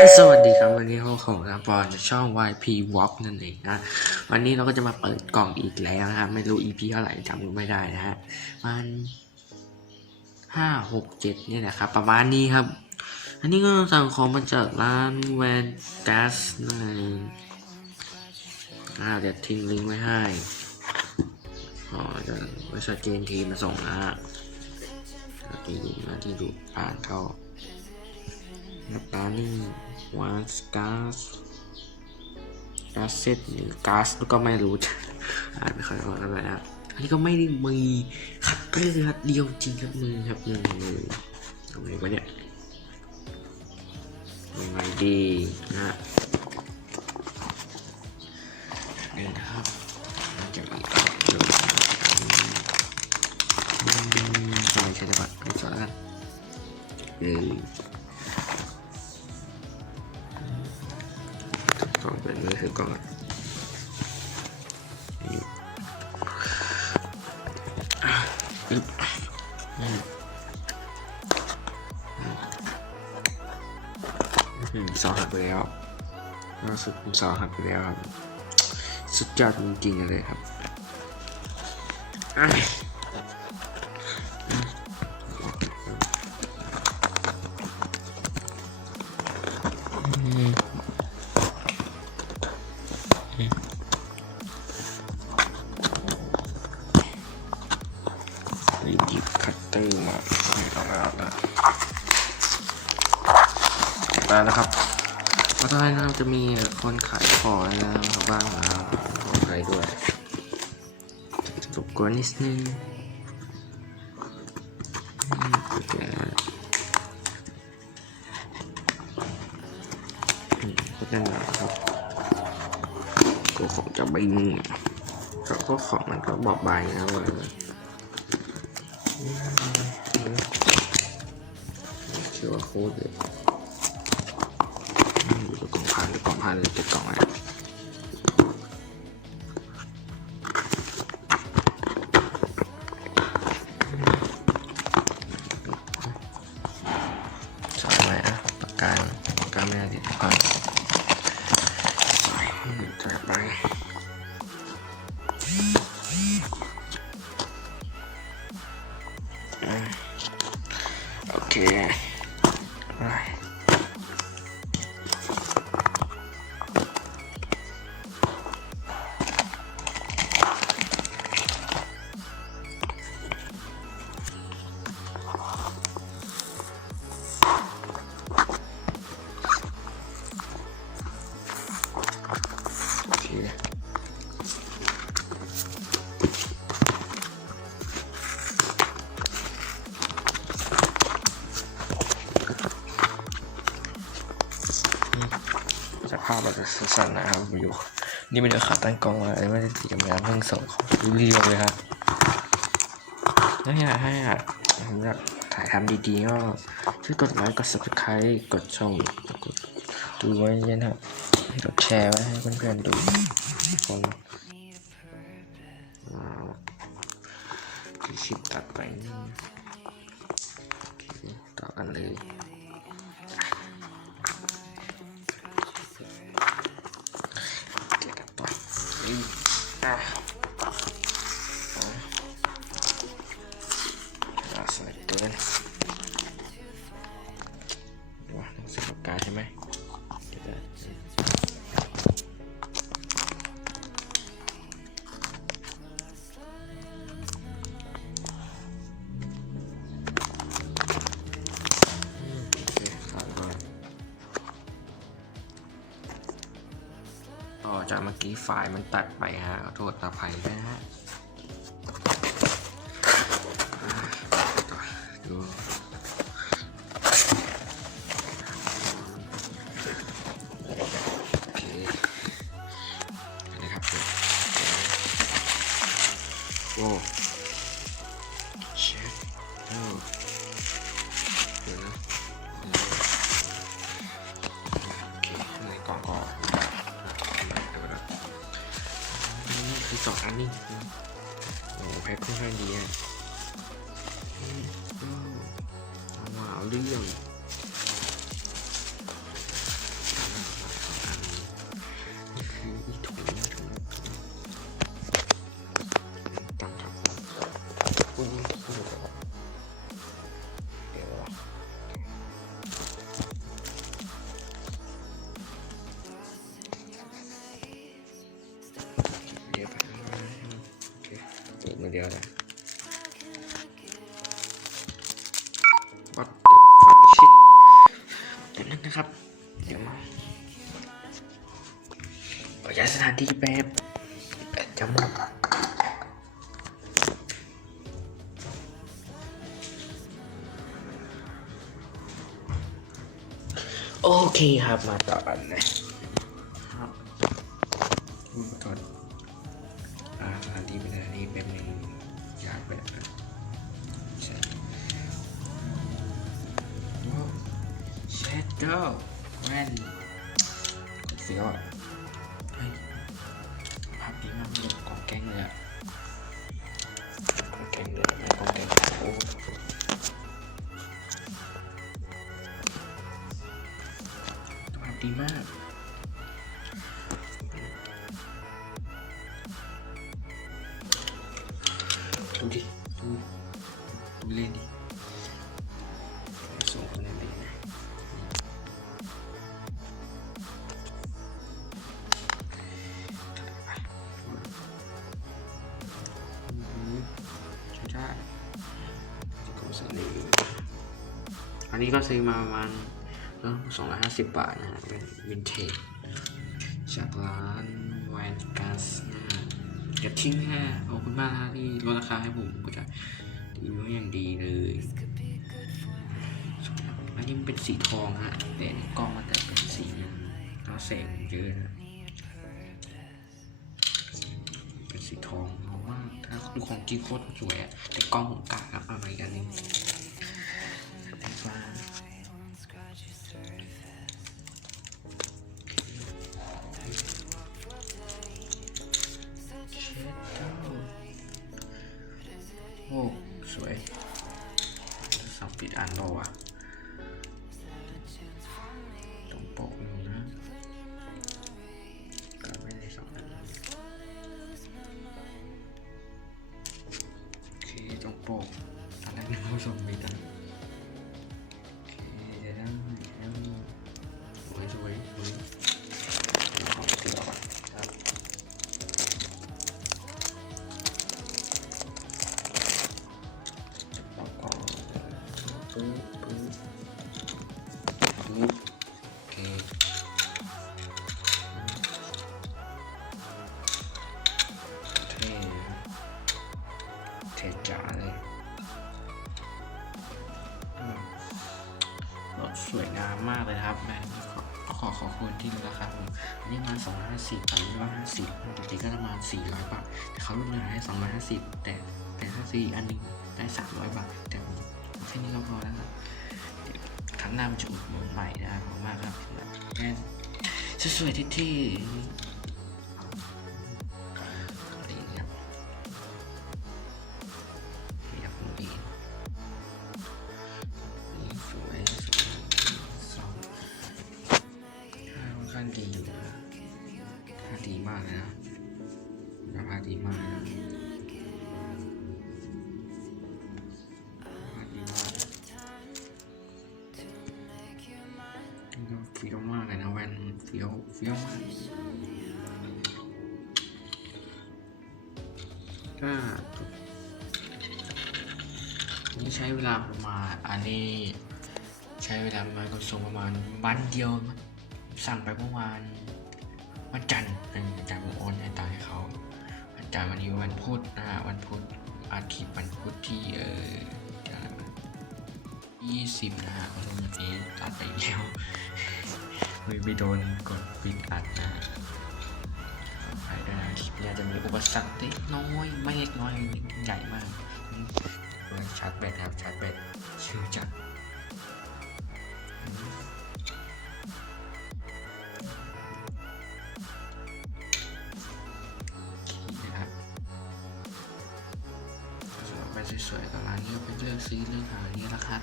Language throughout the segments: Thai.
สวัสดีครับวันนี้พวกผมนะปอนช่อง YP Walk นั่นเองนะวันนี้เราก็จะมาเปิดกล่องอีกแล้วนะครับไม่รู้ EP เท่าไหร่จำไม่ได้นะฮะมันห้าหกเจ็ดเนี่ยนะครับ ประมาณนี้ครับ อันนี้ก็สั่งของมาจากร้านแวนกัสนั่นเองอ่าเดี๋ยวทิ้งลิงก์ไว้ให้อ๋อจะบริษัทเจนทีมาส่งนะฮะที่ดูนะที่ดูอ่านเข้า ครับร้านนี้วานสกาสกาเซตหรือกาสก็ไม่รู้อ่านไม่ค่อยออกอะไรนะอันนี้ก็ไม่ได้มีคัตเตอร์ครับเดียวจริงครับมือครับมือมือทำไงวะเนี่ยทำไงดีนะฮะนี่นะครับมันจะมีเดี๋ยวใช่ใช่ได้ปะไม่อนแล้วกันเออกล่อง ป็นมือถือก่อนนี่อะอึ๊บอืมอืมเสาหักไปแล้วล่าสุดเป็นเสาหักไปแล้วครับ สุดยอดจริงๆเลยครับ ว้างนะครับขอใครด้วยรบกวนนิดนึงก็นั่นครับก็ของจะบินก็ก็ของมันก็บอกใบนะว่าเชื่อว่าโคตรเลยดูกล่องพันหรือกล่องพันหรือจ็ดกล่องอะไร สภาพเราจะสั่นๆนะครับอยู่ นี่ไม่ได้ขาตั้งกล้องอะไรไม่ได้ติดกำลังเพิ่งส่งของรีวิวเลยครับแล้วอยากให้อะผมอยากถ่ายทำดีๆก็ช่วยกดไลค์กด subscribe กดชมกดดูไว้เย็นครับกดแชร์ไว้ให้เพื่อนๆดูคนว้าวที่ชิปตัดไปนี่ต่อกันเลย ลายมันตัดไปฮะขอโทษตาไฟนะฮะดูโอ้ นะครับ เดี๋ยวมาขอย้ายสถานที่แป๊บแป๊บจะหมดโอเคครับมาต่อกันนะ เชดเดอแว่นเสียวอะเฮ้ยภาพดีมากเลยกองแกงเลยอะกองแกงเลยไม่กองแกงโอ้ภาพดีมากดูดิดูดูเล่นดิ ซื้อมาประมาณสองร้อยห้าสิบบาทนะฮะเป็นวินเทจจากร้านแวนกัสนะฮะอย่าทิ้งแค่ขอบคุณมากนะที่ลดราคาให้ผมก็จะรีวิวอย่างดีเลยอันนี้มันเป็นสีทองฮะแต่นกล้องมันจะเป็นสีแล้วแสงเยอะนะเป็นสีทองเพราะว่าถ้าดูของจริงโคตรสวยแต่กล้องผมกากับอะไรกันนี่ เท่จ๋าเลยรถสวยงามมากเลยครับแม่ขอขอขอบคุณที่ลดราคาผมอันนี้มา250อันนี้150ปกติก็ประมาณ400บาทแต่เขาลดเหลือให้250 แต่แต่ถ้าซื้ออีกอันนึงได้ 300 บาท แต่ผมแค่นี้ก็พอแล้วครับครั้งหน้ามันจะอุดหนุนใหม่นะครับขอบคุณมากครับแม่สวยๆที่ๆ ฟี้ยวเฟี้ยวมากก็นี่ใช้เวลาประมาณอันนี้ใช้เวลาประมาณก็ส่งประมาณวันเดียวมั้งสั่งไปเมื่อวานวันจันทร์วันจันทร์ผมโอนให้ตังค์ให้เขาวันจันทร์วันนี้วันพุธนะฮะวันพุธอาทิตย์วันพุธที่เออยี่สิบนะฮะขอโทษเมื่อกี้ตัดไปแล้ว ไม่ไปโดนกดปิดอัดนะขออภัยด้วยนะคลิปนี้อาจจะมีอุปสรรคเล็กน้อยไม่เล็กน้อยใหญ่มากชาร์จแบตครับชาร์จแบตชิวจัด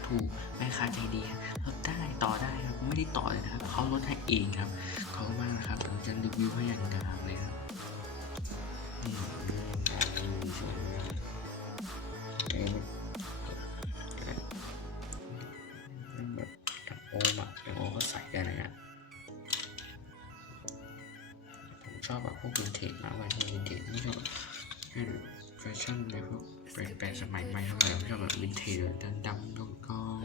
ถูกแม่ค้าใจดีครับลดได้ต่อได้ครับไม่ได้ต่อเลยนะครับเขาลดให้เองครับขอบคุณมากนะครับผมจะรีวิวให้อย่างงามเลยครับนี่นี่สวยม ม่เท่าไหร่ชอบแบบวินเทจดำดำดงกอง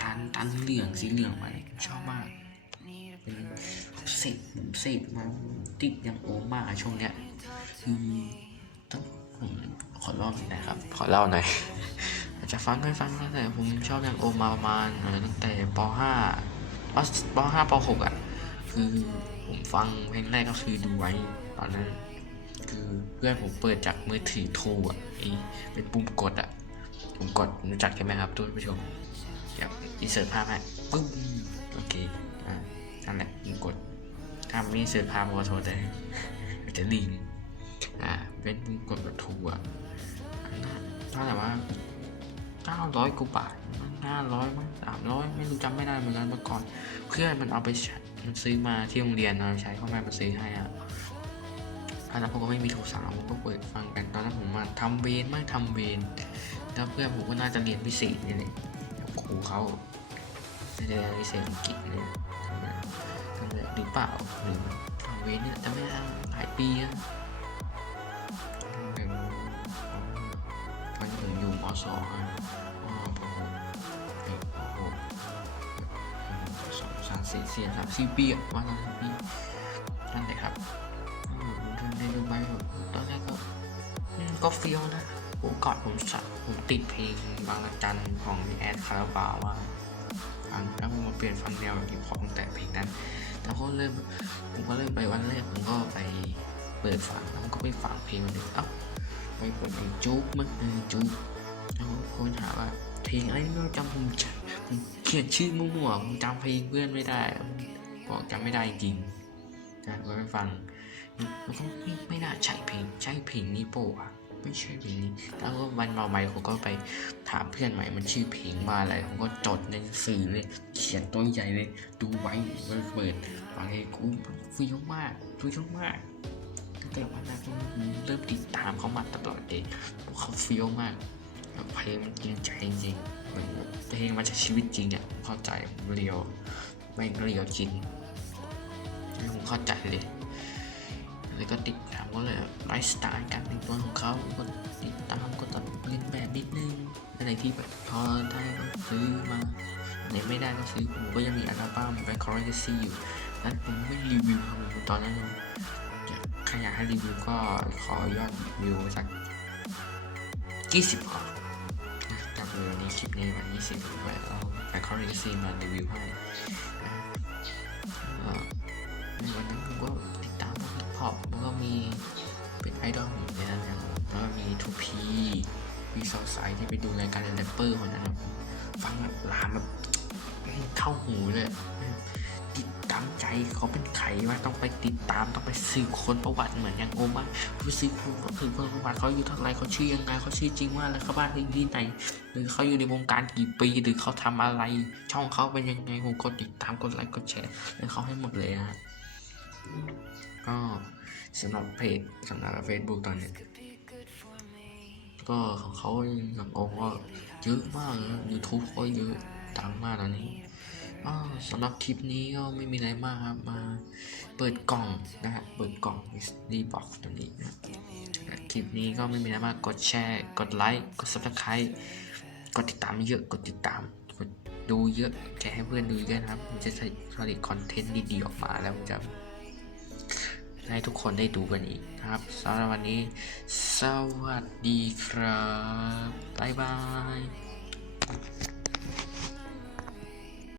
ตันตันเหลืองสีเหลืองมาชอบมากเป็นเสพผมเสพมาติดอย่างโอมาช่วงเนี้ยคือต้องผมขอเล่าหน่อยนะครับ ขอเล่าหน่อยอาจจะฟังให้ฟังตั้งแต่ผมชอบอย่างโอมาประมาณตั้งแต่ป .5 ป .5 ป .6 อะคือผมฟังเพลงแรกก็คือดูไว้ตอนนั้นคือเพื่อนผมเปิดจากมือถือโทรอะไอ้เป็นปุ่มกดอะ ผมกดรู้จักกันไหมครับทุกผู้ชมอยากอินเสิร์ตภาพให้ปึ้งโอเคอ่านั่นแหละผมกดถ้าไม่อินเสิร์ตภาพก็ขอโทษแต่จะลิงอ่าเป็นปุ่มกดแบบโทรอะอันนั้นเท่าไหร่ว่าเก้าร้อยกว่าบาทห้าร้อยมั้งสามร้อยไม่รู้จำไม่ได้เหมือนกันเมื่อก่อน เพื่อนมันเอาไปมันซื้อมาที่โรงเรียนเอาไปใช้พ่อแม่มาซื้อให้อะ อนนั้นผมก็ไม่มีโทรศัพท์ผมก็เปิดฟังกันตอนนั้นผมมาทำเวรมากทำเวรแล้วเพื่อนผมก็น่าจะเรียนพิเศษนี่แหละครูเขาน่าจะเรียนพิเศษอังกฤษเนี่ยทำไมทำไมหรือเปล่าหรือทำเวรเนี่ยจะไม่ได้หลายปีอะตอนผมอยู่มสองอะอ๋อปหกเอกปหกสองสามสี่สี่สามสี่ปีอะว่าสามสี่ปีนั่นแหละครับ ในดูไปแบบตอนแรกก็อืมก็เฟี้ยวนะผมก่อนผมสัผมติดเพลงบางระจันของแอดคาราบาวว่าฟังแล้วผมมาเปลี่ยนฟังแนวแบบฮิปฮอปตั้งแต่เพลงนั้นแล้วก็เริ่มผมก็เริ่มไปวันแรกผมก็ไปเปิดฟังแล้วก็ไปฟังเพลงหนึ่งเอ้าไปเปิดเพลงจุ๊บมันเออจุ๊บแล้วคนหาว่าเพลงอะไรไม่รู้จำผมจำเขียนชื่อมั่วๆผมจำเพลงเพื่อนไม่ได้บอกจำไม่ได้จริงนะก็ไปฟัง ไม่ไม่น่าใช่เพลงใช่เพลงนี้โปะไม่ใช่เพลงนี้แล้วก็วันมาใหม่ผมก็ไปถามเพื่อนใหม่มันชื่อเพลงว่าอะไรผมก็จดในสื่อเลย เขียนตัวใหญ่เลยดูไว้เปิดฟังให้กูฟิวมากฟิวมากตั้งแต่วันนั้นเริ่มติดตามเขามาตลอดเลยเพราะเขาฟิวมากเพลงมันจริงใจจริงเหมือนเพลงมาจากชีวิตจริงอะผมเข้าใจเรียวไม่เรียวจริงผมเข้าใจเลย แล้วก็ติดตามก็เลยไลฟ์สไตล์การแต่งตัวของเขาก็ติดตามก็ต้องเรียนแบบนิดนึงอะไรที่แบบพอได้ก็ซื้อมาไหนไม่ได้ก็ซื้อผมก็ยังมีอัลบั้มแบงค์คอร์เรซีอยู่นั้นผมไม่รีวิวครับตอนนั้นใครอยากให้รีวิวก็ขอยอดวิวสัก20พอจากวันนี้คลิปนี้วัน20ผมไปเอาแบงค์คอร์เรซีมารีวิวให้นะเอ่อในวันนั้นผมก็ อปแล้วก็มีเป็นไอดอลผมในนั้นนะครับแล้วก็มีทูพีมีซอสไซที่ไปดูรายการแรปเปอร์คนนั้นนะฟังแบบลามแบบเข้าหูเลยติดตามใจเขาเป็นใครวะต้องไปติดตามต้องไปสืบค้นประวัติเหมือนอย่างโอมาไปสืบค้นสืบค้นประวัติเขาอยู่เท่าไหรเขาชื่อยังไงเขาชื่อจริงว่าอะไรเขาบ้านที่ไหนหรือเขาอยู่ในวงการกี่ปีหรือเขาทำอะไร ช่องเขาเป็นยังไงผมกดติดตามกดไลค์กดแชร์ให้เขาให้หมดเลยฮะก็ สำหรับเพจสำหรับเฟซบุ๊กตอนนี้ก็ของเขาอย่างองก็เยอะมากนะยูทูบก็เยอะดังมากตอนนี้สำหรับคลิปนี้ก็ไม่มีอะไรมากครับมาเปิดกล่องนะฮะเปิดกล่องดีบ็อกซ์ตัวนี้นะคลิปนี้ก็ไม่มีอะไรมากกดแชร์กดไลค์กด subscribe กดติดตามเยอะกดติดตามกดดูเยอะแชร์ให้เพื่อนดูเยอะนะครับมันจะผลิตคอนเทนต์ดีๆออกมาแล้วมันจะ ให้ทุกคนได้ดูกันอีกนะครับสำหรับวันนี้ สวัสดีครับ บ๊ายบาย